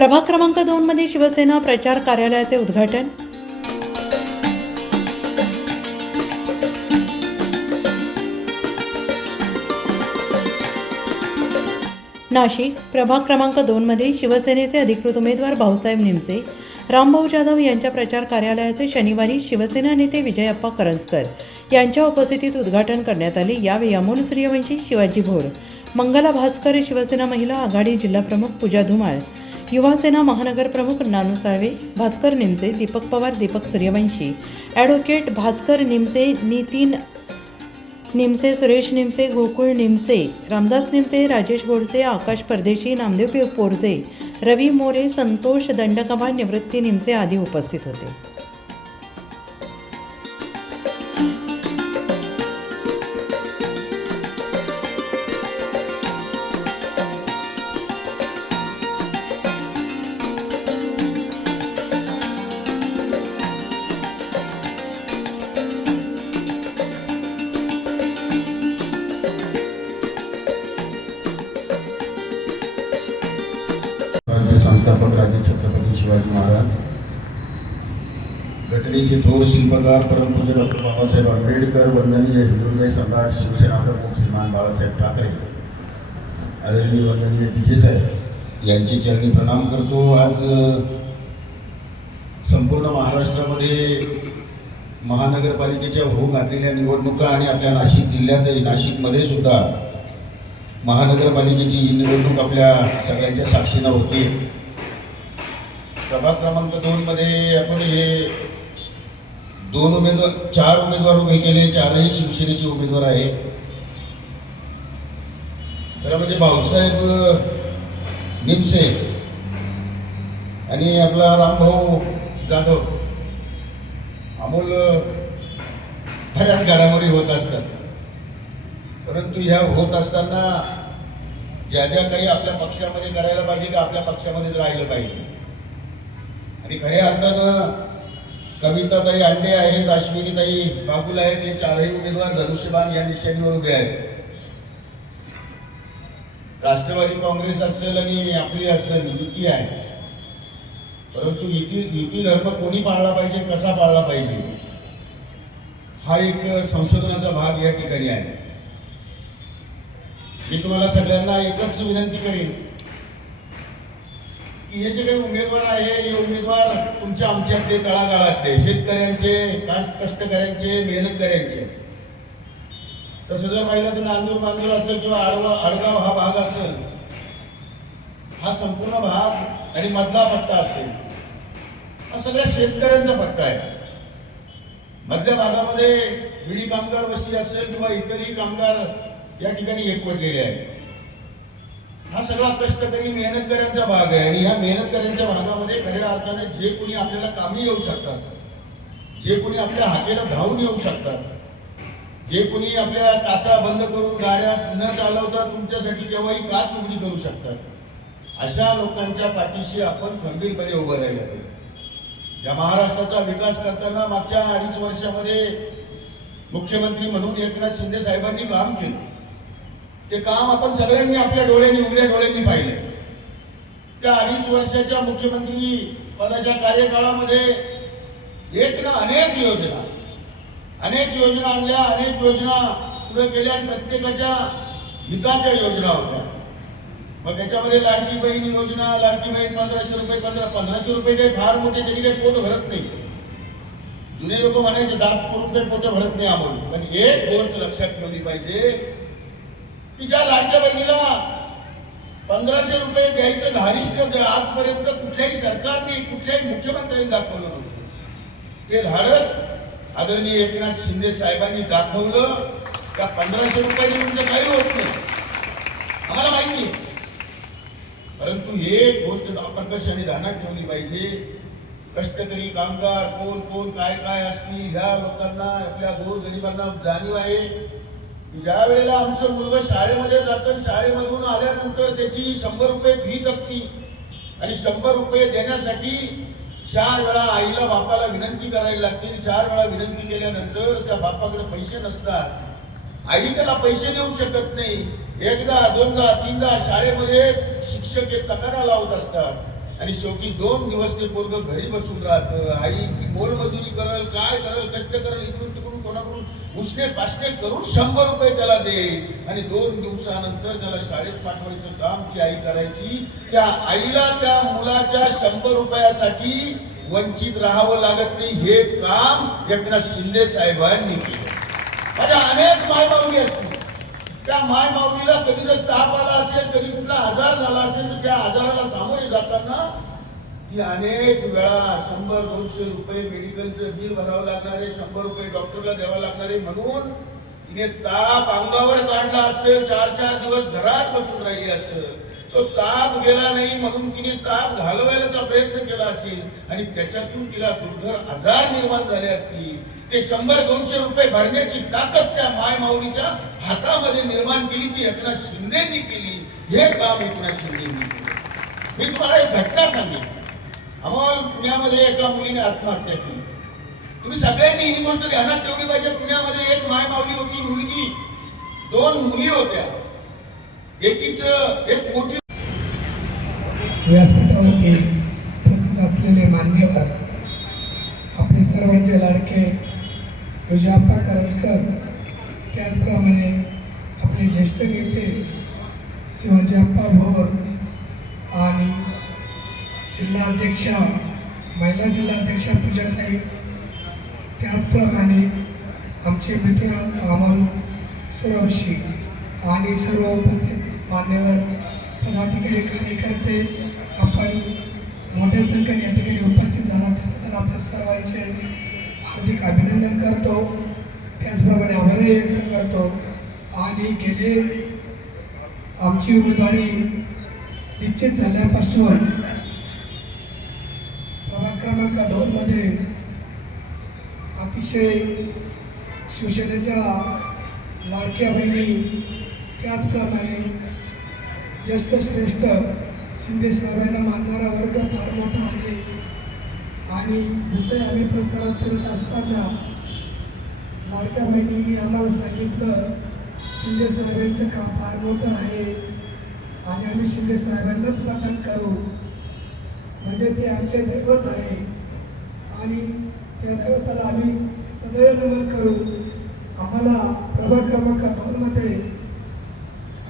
प्रभाग क्रमांक 2 मध्ये शिवसेना प्रचार कार्यालयाचे उद्घाटन. नाशिक प्रभाग क्रमांक 2 मध्ये शिवसेनेचे अधिकृत उमेदवार भाऊसाहेब निमसे, रामभाऊ जाधव यांच्या प्रचार कार्यालयाचे शनिवारी शिवसेना नेते विजयप्पा करंजकर यांच्या उपस्थितीत उद्घाटन करण्यात आले. यावेळी अमोल सूर्यवंशी, शिवाजी भोर, मंगला भास्कर, शिवसेना महिला आघाडी जिल्हाप्रमुख पूजा धुमाळ, युवासेना महानगर प्रमुख नानू साळवे, भास्कर निमसे, दीपक पवार, दीपक सूर्यवंशी, ॲडव्होकेट भास्कर निमसे, नितीन निमसे, सुरेश निमसे, गोकुळ निमसे, रामदास निमसे, राजेश गोडसे, आकाश परदेशी, नामदेव पोरजे, रवी मोरे, संतोष दंडकमार, निवृत्ती निमसे आदी उपस्थित होते. संस्थापक राजे छत्रपती शिवाजी महाराज, घटनेचे थोर शिल्पकार परमपूज्य डॉक्टर बाबासाहेब आंबेडकर, वंदनीय हिंदुहृदय सम्राट शिवसेना प्रमुख श्रीमान बाळासाहेब ठाकरे, आदरणीय वंदनीय दिघे साहेब यांचे चरणी प्रणाम करतो. आज संपूर्ण महाराष्ट्रामध्ये महानगरपालिकेच्या होऊ घातलेल्या निवडणुका आणि आपल्या नाशिक जिल्ह्यातही नाशिकमध्ये सुद्धा महानगरपालिकेची ही निवडणूक आपल्या सगळ्यांच्या साक्षीनं होती. प्रभाग क्रमांक 2 मध्ये आपण हे चार उमेदवार उभे केले. चारही शिवसेनेचे उमेदवार आहे. खरं म्हणजे भाऊसाहेब निमसे आणि आपला रामभाऊ जाधव, अमोल बऱ्याच घडामोडी होत असतात, परंतु ह्या होत असताना ज्या ज्या काही आपल्या पक्षामध्ये करायला पाहिजे का आपल्या पक्षामध्येच राहिलं पाहिजे. आणि खऱ्या अर्थानं कविताताई अंडे आहेत, अश्विनीताई बागुल आहेत, हे चारही उमेदवार धनुष्यबाण या निशाणीवर उभे आहेत. राष्ट्रवादी काँग्रेस असेल आणि आपली असेल युती आहे, परंतु युती धर्म कोणी पाळला पाहिजे, कसा पाळला पाहिजे, हा एक संशोधनाचा भाग या ठिकाणी आहे. मी तुम्हाला सगळ्यांना एकच विनंती करेन की हे जे काही उमेदवार आहे, हे उमेदवार तुमच्या आमच्यातले, तळागाळातले, शेतकऱ्यांचे, कष्टकऱ्यांचे, मेहनतकऱ्यांचे. तसं जर पाहिलं तर नांदूर असेल किंवा आडगाव हा भाग असेल, हा संपूर्ण भाग आणि मधला पट्टा असेल, हा सगळ्या शेतकऱ्यांचा पट्टा आहे. मधल्या भागामध्ये विडी कामगार वस्ती असेल किंवा इतरही कामगार या ठिकाणी एकवटलेले आहे. हा सगळा कष्टकरी मेहनतकऱ्यांचा भाग आहे. आणि ह्या मेहनतकऱ्यांच्या भागामध्ये खऱ्या अर्थाने जे कोणी आपल्याला कामी येऊ शकतात, जे कोणी आपल्या हाकेला धावून येऊ शकतात, जे कोणी आपल्या काचा बंद करून गाड्या न चालवता तुमच्यासाठी केव्हाही काच उघडी करू शकतात, अशा लोकांच्या पाठीशी आपण खंबीरपणे उभं राहिलं पाहिजे. या महाराष्ट्राचा विकास करताना मागच्या 2.5 वर्षामध्ये मुख्यमंत्री म्हणून एकनाथ शिंदे साहेबांनी काम केलं. ते काम आपण सगळ्यांनी आपल्या डोळ्यांनी, उघड्या डोळ्यांनी पाहिले. त्या 2.5 वर्षाच्या मुख्यमंत्री पदाच्या कार्यकाळामध्ये अनेक योजना आणल्या, अनेक योजना पुढे केल्या, प्रत्येकाच्या हिताच्या योजना होत्या. मग त्याच्यामध्ये लाडकी बहीण योजना, लाडकी बहीण 1500 रुपये, 1500 रुपये काही फार मोठे, तरी काही पोट भरत नाही. जुने लोक म्हणायचे दात करून काही पोट भरत नाही आम्हाला. पण एक गोष्ट लक्षात ठेवली पाहिजे की ज्या लाडक्या बहिणीला 1500 रुपये द्यायचं धारिष्ट आजपर्यंत कुठल्याही सरकारने, कुठल्याही मुख्यमंत्र्यांनी दाखवलं नव्हतं, ते धाडस आदरणीय एकनाथ शिंदे साहेबांनी दाखवलं. का 1500 रुपयांनी तुमचं काही होत नाही, आम्हाला माहिती आहे. परंतु एक गोष्ट प्रकर्षाने ध्यानात ठेवली पाहिजे, कष्टकरी कामगार कोण काय असतील, ह्या लोकांना, आपल्या गोरगरिबांना जाणीव आहे. ज्या वेळेला आमचं मुलगा शाळेमध्ये जातं, शाळेमधून आल्यानंतर त्याची 100 रुपये फी तक्ती आणि 100 रुपये देण्यासाठी 4 वेळा आईला बापाला विनंती करायला लागते. 4 वेळा विनंती केल्यानंतर त्या बापाकडे पैसे नसतात, आई त्याला पैसे देऊ शकत नाही. एकदा, दोनदा, तीनदा शाळेमध्ये शिक्षक तक्रार लावत असतात आणि शेवटी 2 दिवस ते पोरग घरी बसून राहतं. आई ती मोलमजुरी करल, काय करल, कष्ट करल, इकडून तिकडून कोणाकडून उसने पासने करून 100 रुपये त्याला दे आणि 2 दिवसानंतर त्याला शाळेत पाठवायचं काम ती आई करायची. त्या आईला त्या मुलाच्या 100 रुपयासाठी वंचित राहावं लागत नाही. हे काम एकनाथ शिंदे साहेबांनी केलं. माझ्या अनेक मायमाऊली असतील, त्या मायमाऊलीला कधी जर ताप आला असेल, कधी कुठला आजार झाला असेल, तर त्या आजाराला सामोरे जाताना ती अनेक वेळा 100-200 रुपये मेडिकलचं बिल भरावं लागणारे, 100 रुपये डॉक्टरला द्यावं लागणारे म्हणून तिने ताप अंगावर काढला असेल, 4-4 दिवस घरात बसून राहिली असेल. तो ताप गेला नाही म्हणून तिने ताप घालवायचा प्रयत्न केला असेल आणि त्याच्यातून तिला दुर्धर आजार निर्माण झाले असतील. ते 100-200 रुपये भरण्याची ताकद त्या मायमाऊलीच्या हातामध्ये निर्माण केली, ती एकनाथ शिंदेनी केली. हे काम एकनाथ शिंदेनी केलं. मी तुम्हाला एक घटना सांगेन. अमोल पुण्यामध्ये एका मुलीने आत्महत्या केली. तुम्ही सगळ्यांनी ही गोष्ट ध्यानात ठेवली पाहिजे. पुण्यामध्ये एक मायमाऊली होती, मुलगी, 2 मुली होत्या. एकीच एक मोठी व्यासपीठावरती उपस्थित असलेले मान्यवर, आपले सर्वांचे लाडके विजयाप्पा करंजकर, त्याचप्रमाणे आपले ज्येष्ठ नेते शिवाजीप्पा भोर आणि जिल्हाध्यक्ष, महिला जिल्हाध्यक्षा पूजाताई, त्याचप्रमाणे आमचे मित्र अमोल सुरवशी आणि सर्व उपस्थित मान्यवर पदाधिकारी, कार्यकर्ते, आपण मोठ्या संख्येने या ठिकाणी उपस्थित झाला त्याबद्दल आपल्या सर्वांचे हार्दिक अभिनंदन करतो. त्याचप्रमाणे आभारही व्यक्त करतो. आणि गेले आमची उमेदवारी निश्चित झाल्यापासून प्रभाग क्रमांक 2 मध्ये अतिशय शिवसेनेच्या लाडक्या बहिणी, त्याचप्रमाणे ज्येष्ठ श्रेष्ठ शिंदे साहेबांना मानणारा वर्ग फार मोठा आहे. आणि जसे आम्ही प्रचारात फिरत असताना लाडक्या बहिणींनी आम्हाला सांगितलं, शिंदे साहेबांचं काम फार मोठं आहे आणि आम्ही शिंदे साहेबांनाच मतदान करू, म्हणजे ते आमचे दैवत आहे आणि त्या दैवताला आम्ही सदैव नमन करू. आम्हाला प्रभाग क्रमांक 2 मध्ये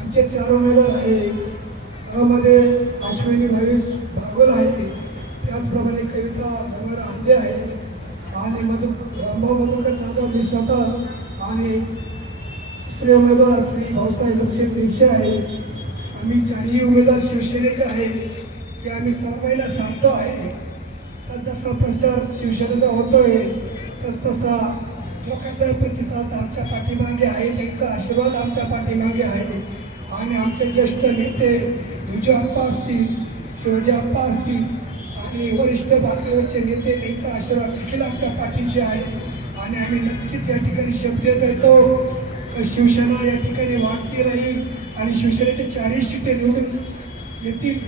आमचे 4 उमेदवार आहे. मध्ये अश्विनी भविष भागोल आहे, त्याचप्रमाणे कविता भंवर आंबे आहे आणि मधुकर जाधव मी स्वतः आणि दुसरे उमेदवार श्री भाऊसाहेब रिक्षा आहे. आम्ही 4ही उमेदवार शिवसेनेचे आहे हे आम्ही सर्वांना सांगतो आहे. जसा प्रचार शिवसेनेचा होतोय तसतसा लोकांचा प्रतिसाद आमच्या पाठीमागे आहे, त्यांचा आशीर्वाद आमच्या पाठीमागे आहे. आणि आमचे ज्येष्ठ नेते विजयाप्पा असतील, शिवाजीप्पा असतील आणि वरिष्ठ बाकीवरचे नेते, त्यांचा आशीर्वाद देखील आमच्या पाठीशी आहे. आणि आम्ही नक्कीच या ठिकाणी शब्द देतो तर शिवसेना या ठिकाणी वाढती राहील आणि शिवसेनेचे 4ही सीटे निवडून येतील,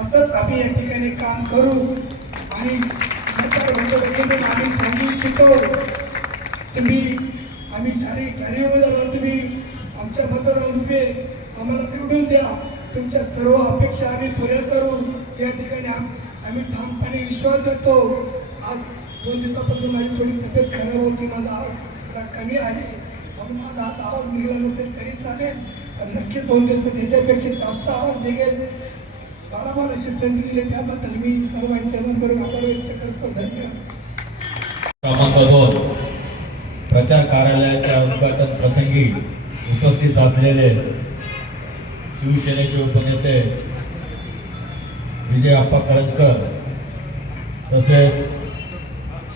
असंच आम्ही या ठिकाणी काम करू. आणि आम्ही सांगू इच्छितो, तुम्ही आम्ही 4ही उमेदवारांना तुम्ही आमच्या मतदारांरूपे आम्हाला निवडून द्या. तुमच्या सर्व अपेक्षा आम्ही पुऱ्या करू या ठिकाणी आम्ही ठामपणे विश्वास देतो. आज 2 दिवसापासून माझी थोडी तब्येत खराब होती, माझा आवाज थोडा कमी आहे म्हणून माझा आज आवाज निघाला नसेल तरी चालेल, पण नक्की 2 दिवसात याच्यापेक्षा जास्त आवाज निघेल. मला बोलायची संधी दिली त्याबद्दल मी सर्वांच्या मनपूर्वक आभार व्यक्त करतो. धन्यवाद. क्रमांक 2 प्रचार कार्यालयाच्या उद्घाटन प्रसंगी उपस्थित असलेले शिवसेनेचे उपनेते विजयाप्पा करंजकर, तसेच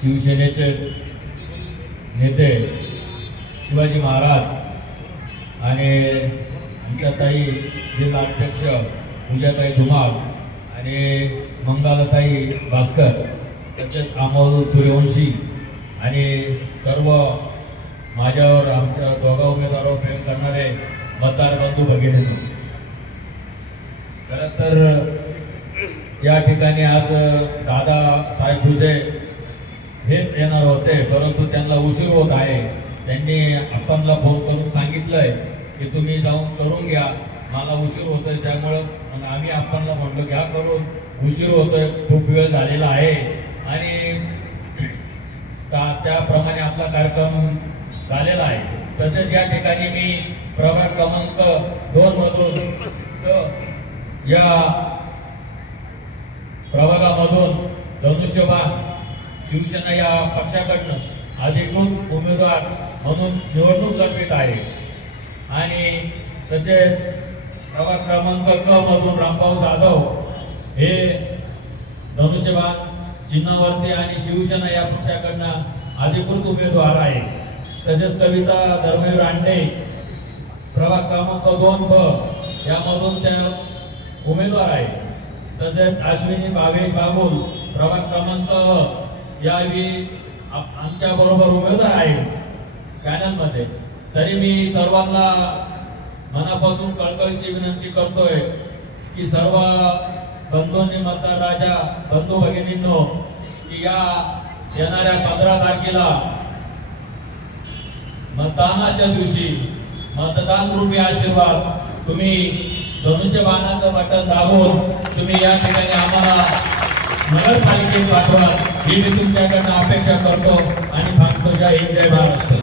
शिवसेनेचे नेते शिवाजी महाराज आणि आमच्या ताई जिल्हाध्यक्ष पूजाताई धुमाळ आणि मंगलाताई भास्कर, तसेच अमोल सूर्यवंशी आणि सर्व माझ्यावर आमच्या दोघा उमेदवारावर प्रेम करणारे मतदार बंधू भगिनींनो, खरं तर या ठिकाणी आज दादा साहेब भुसे हेच येणार होते, परंतु त्यांना उशीर होत आहे. त्यांनी आपणला फोन करून सांगितलंय की तुम्ही जाऊन करून घ्या मला उशीर होतोय, त्यामुळं मग आम्ही आपणला म्हटलं घ्या करून, उशीर होतोय, खूप वेळ झालेला आहे आणि त्याप्रमाणे आपला कार्यक्रम झालेला आहे. तसेच या ठिकाणी मी प्रभाग क्रमांक 2 मधून या प्रभागामधून धनुष्यबाण शिवसेना या पक्षाकडनं अधिकृत उमेदवार म्हणून निवडणूक लढवित आहे. आणि तसेच प्रभाग क्रमांक क मधून रामभाऊ जाधव हे धनुष्यबाण चिन्हावरती आणि शिवसेना या पक्षाकडनं अधिकृत उमेदवार आहे. तसेच कविता धर्मवीर रांडे प्रभाग क्रमांक 2 ब यामधून त्या उमेदवार आहे. तसेच अश्विनी भावेश बागुल प्रभाग क्रमांक यावी आमच्या बरोबर उमेदवार आहे पॅनलमध्ये. तरी मी सर्वांना मनापासून कळकळीची विनंती करतोय की सर्व बंधूंनी, मतदार राजा बंधू भगिनींनो, की या येणाऱ्या 15 तारखेला मतदानाच्या दिवशी मतदान रूपी आशीर्वाद तुम्ही धनुष्यबाणाचं बटन दाबून तुम्ही या ठिकाणी आम्हाला नगरपालिकेत पाठवा, ही मी तुमच्याकडनं अपेक्षा करतो आणि सांगतो. जय हिंद, जय महाराष्ट्र.